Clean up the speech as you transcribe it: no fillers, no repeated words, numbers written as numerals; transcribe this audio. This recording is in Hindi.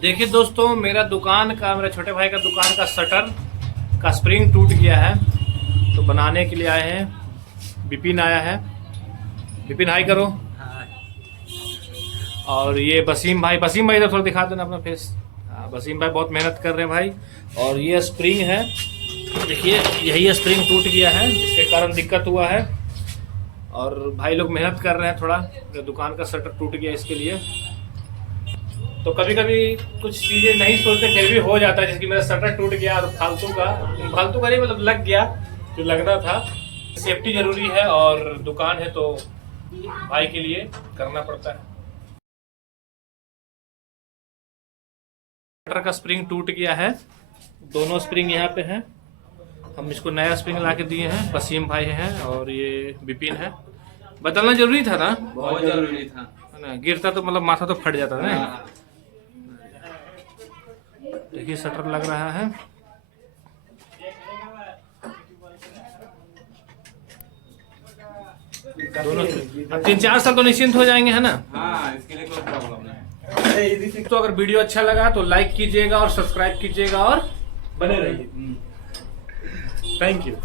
देखिए दोस्तों, मेरा छोटे भाई का दुकान का शटर का स्प्रिंग टूट गया है। तो बनाने के लिए आए हैं। विपिन आया है। विपिन हाई करो। और ये वसीम भाई इधर थोड़ा दिखा देना अपना फेस। हाँ, वसीम भाई बहुत मेहनत कर रहे हैं भाई। और ये स्प्रिंग है, देखिए यही स्प्रिंग टूट गया है जिसके कारण दिक्कत हुआ है। और भाई लोग मेहनत कर रहे हैं थोड़ा, दुकान का शटर टूट गया इसके लिए। तो कभी कभी कुछ चीज़ें नहीं सोचते फिर भी हो जाता है, जैसे कि मेरा शटर टूट गया और फालतू का नहीं, मतलब लग गया जो लगना था। सेफ्टी जरूरी है और दुकान है तो भाई के लिए करना पड़ता है। शटर का स्प्रिंग टूट गया है, दोनों स्प्रिंग यहाँ पे हैं। हम इसको नया स्प्रिंग ला के दिए हैं। वसीम भाई हैं और ये विपिन है। बदलना जरूरी था ना, बहुत जरूरी था ना, गिरता तो मतलब माथा तो फट जाता था ना। देखिए शटर लग रहा है। दोनों अब 3-4 साल तो निश्चिंत हो जाएंगे, है ना। हाँ, इसके लिए कोई प्रॉब्लम नहीं। तो अगर वीडियो अच्छा लगा तो लाइक कीजिएगा और सब्सक्राइब कीजिएगा और बने रहिए। Thank you.